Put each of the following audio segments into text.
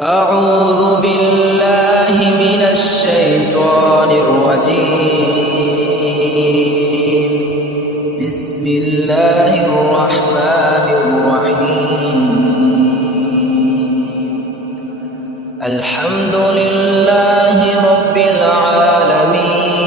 أعوذ بالله من الشيطان الرجيم. بسم الله الرحمن الرحيم. الحمد لله رب العالمين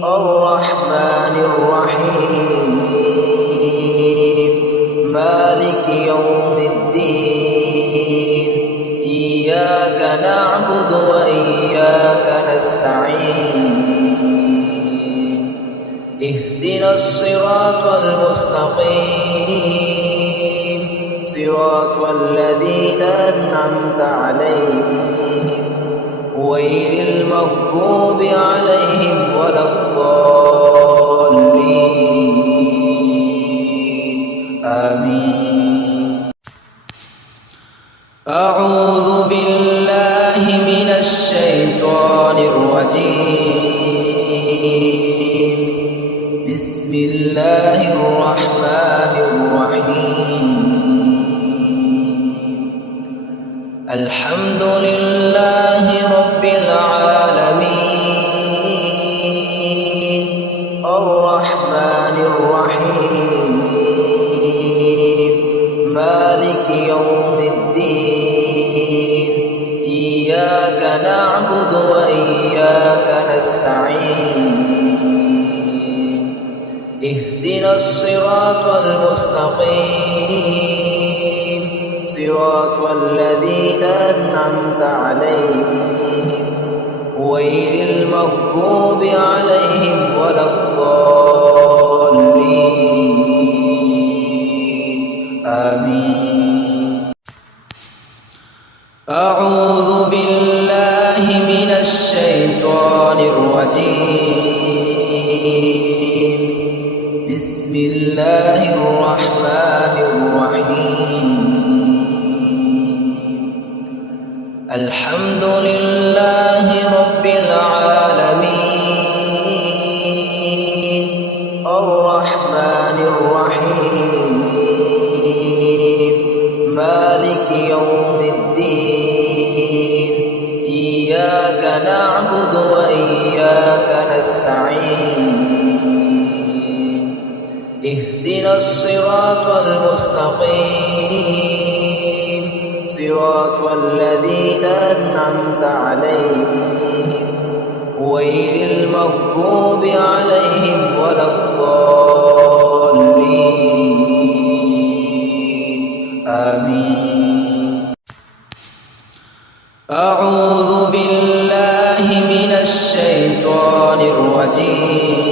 الرحمن الرحيم مالك يوم الدين. إياك نعبد وإياك نستعين. اهدنا الصراط المستقيم صراط الذين أنعمت عليهم غير المغضوب عليهم ولا الضالين. آمين. أعوذ بالله من الشيطان الرجيم. بسم الله الرحمن الرحيم. الحمد لله رب العالمين الرحمن الرحيم مالك يوم الدين. إياك نعبد وإياك نستعين. اهدنا الصراط المستقيم صراط الذين أنعمت عليهم غير المغضوب عليهم ولا الضالين. آمين. أعوذ بالله من الشيطان الرجيم. بسم الله الرحمن الرحيم. الحمد لله رب العالمين الرحمن الرحيم مالك يوم الدين. إياك نعبد وإياك نستعين. اهدنا الصراط المستقيم صراط الذين أنعمت عليهم غير المغضوب عليهم ولا الضالين. آمين. أعوذ بالله من الشيطان الرجيم.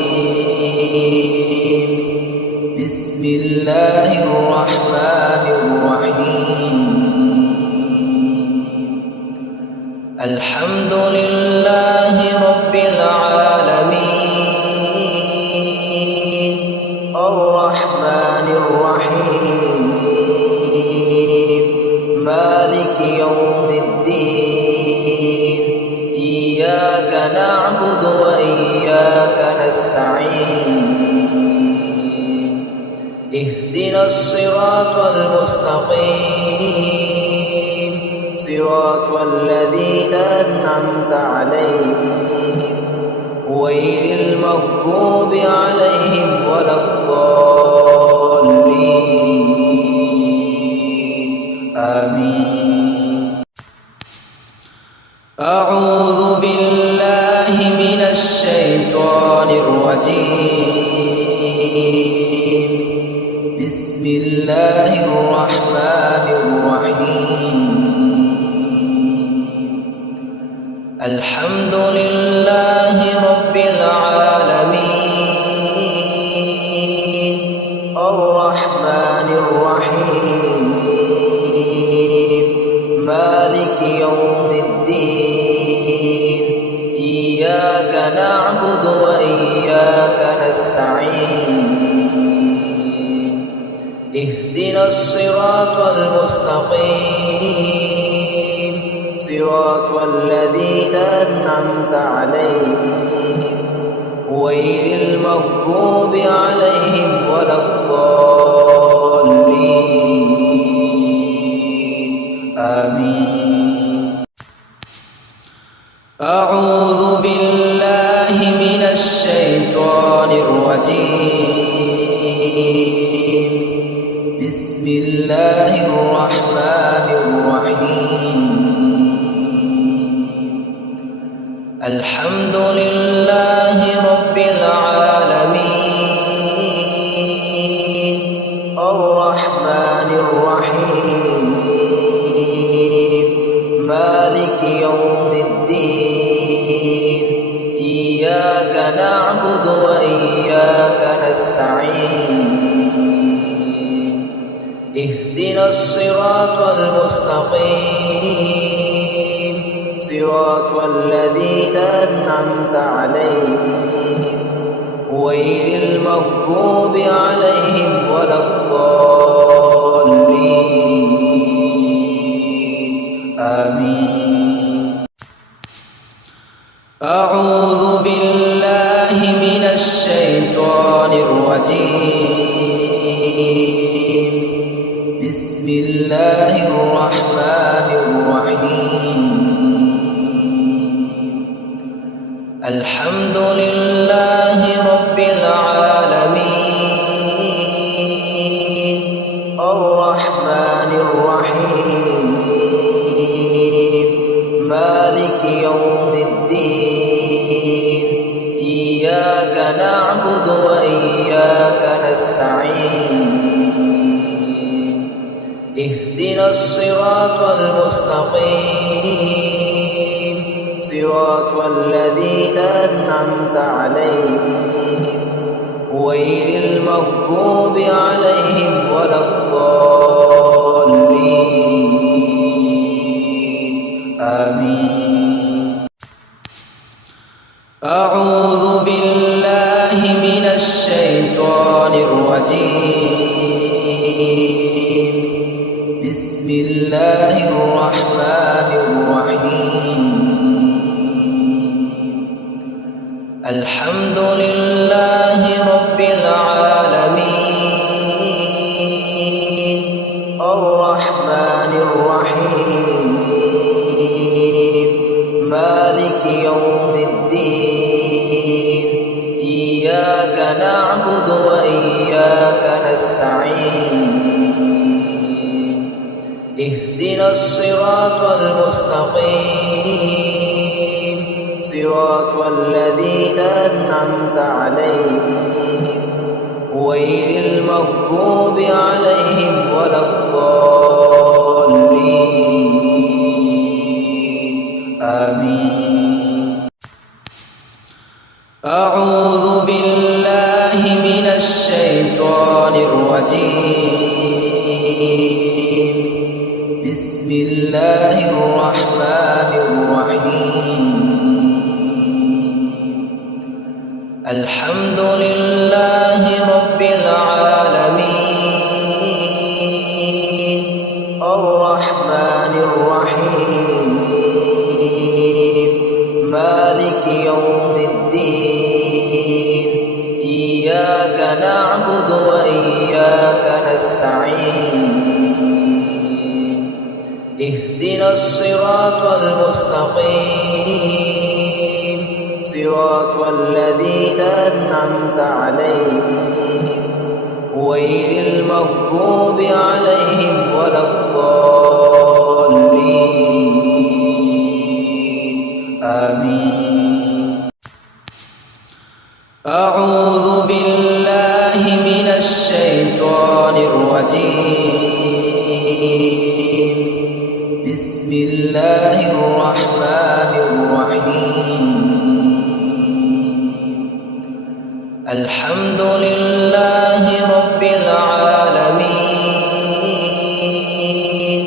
بسم الله الرحمن الرحيم. الحمد لله رب العالمين الرحمن الرحيم مالك يوم الدين. إياك نعبد وإياك نستعين. اهدنا الصراط المستقيم صراط الذين أنعمت عليهم غير المغضوب عليهم ولا الضالين. آمين. أعوذ بالله من الشيطان الرجيم. بسم الله الرحمن الرحيم. الحمد لله رب العالمين الرحمن الرحيم مالك يوم الدين. إياك نعبد وإياك نستعين. اهدنا الصراط المستقيم صراط الذين أنعمت عليهم غير المغضوب عليهم ولا الضالين. بسم الله الرحمن الرحيم الحمد لله رب العالمين الرحمن الرحيم مالك يوم الدين إياك نعبد وإياك نستعين اهدنا الصراط المستقيم صراط الذين أنعمت عليهم غير المغضوب عليهم ولا الضالين آمين. أعوذ بالله من الشيطان الرجيم بسم الله الرحمن الرحيم الحمد لله رب العالمين الرحمن الرحيم مالك يوم الدين إياك نعبد وإياك نستعين اهدنا الصراط المستقيم صراط الذين أنعمت عليهم غير المغضوب عليهم ولا الضالين آمين. أعوذ بالله من الشيطان الرجيم بسم الله الرحمن الرحيم الحمد لله رب العالمين الرحمن الرحيم مالك يوم الدين إياك نعبد وإياك نستعين اهدنا الصراط المستقيم صراط الذين أنعمت عليهم غير المغضوب عليهم ولا الضالين آمين. أعوذ بالله من الشيطان الرجيم بسم الله الرحمن الرحيم الحمد لله رب العالمين الرحمن الرحيم مالك يوم الدين إياك نعبد وإياك نستعين اهدنا الصراط المستقيم صراط الذين أنعمت عليهم غير المغضوب عليهم ولا الضالين آمين. أعوذ بالله من الشيطان الرجيم بسم الله الرحمن الرحيم الحمد لله رب العالمين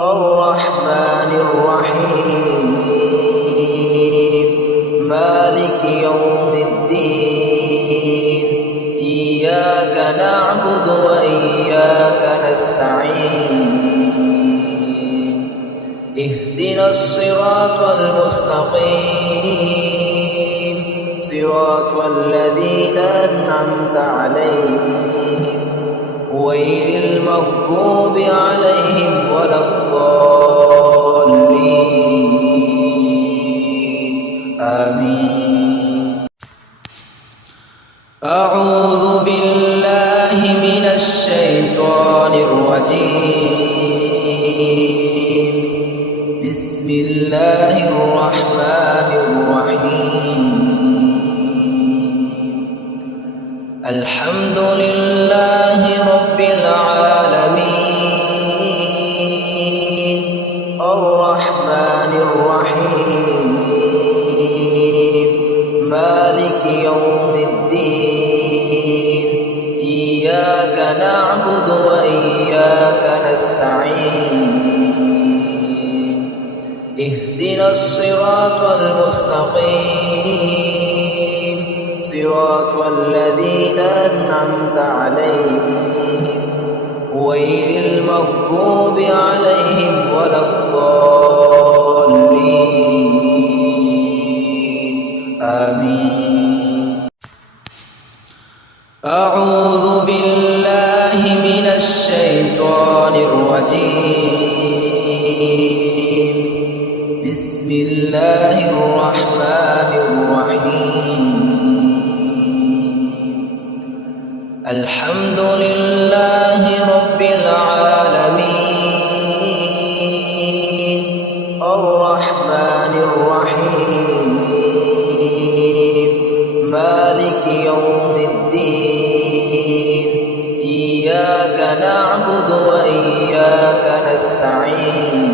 الرحمن الرحيم مالك يوم الدين إياك نعبد وإياك نستعين اهدنا الصراط المستقيم صراط الذين أنعمت عليهم غير المغضوب عليهم ولا الضالين آمين. أعوذ بالله من الشيطان الرجيم بسم الله الرحمن الرحيم الحمد لله رب العالمين الرحمن الرحيم مالك يوم الدين إياك نعبد وإياك نستعين اهدنا الصراط المستقيم صراط الذين أنعمت عليهم غير المغضوب عليهم ولا الضالين آمين أعوذ بالله من الشيطان الرجيم بسم الله الرحمن الرحيم الحمد لله رب العالمين الرحمن الرحيم مالك يوم الدين إياك نعبد وإياك نستعين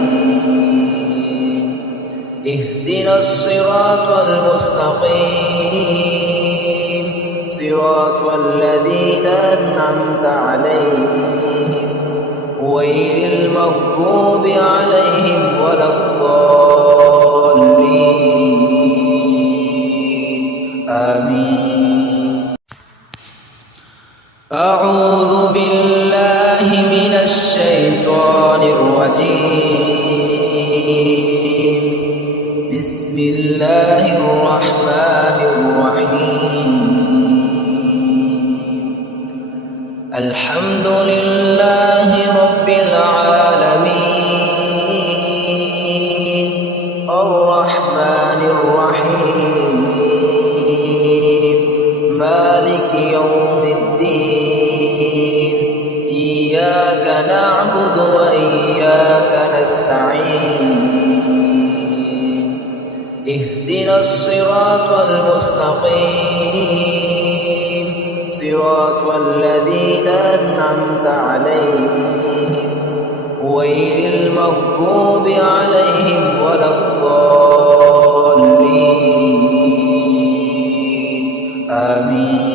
اهدنا الصراط المستقيم صراط الذين أنعمت عليهم غير المغضوب عليهم ولا الضالين آمين أعوذ بالله من الشيطان الرجيم بسم الله الرحمن الرحيم الحمد لله رب العالمين الرحمن الرحيم مالك يوم الدين إياك نعبد وإياك نستعين اهدنا الصراط المستقيم صراط الذين أنعمت عليهم غير المغضوب عليهم ولا الضالين آمين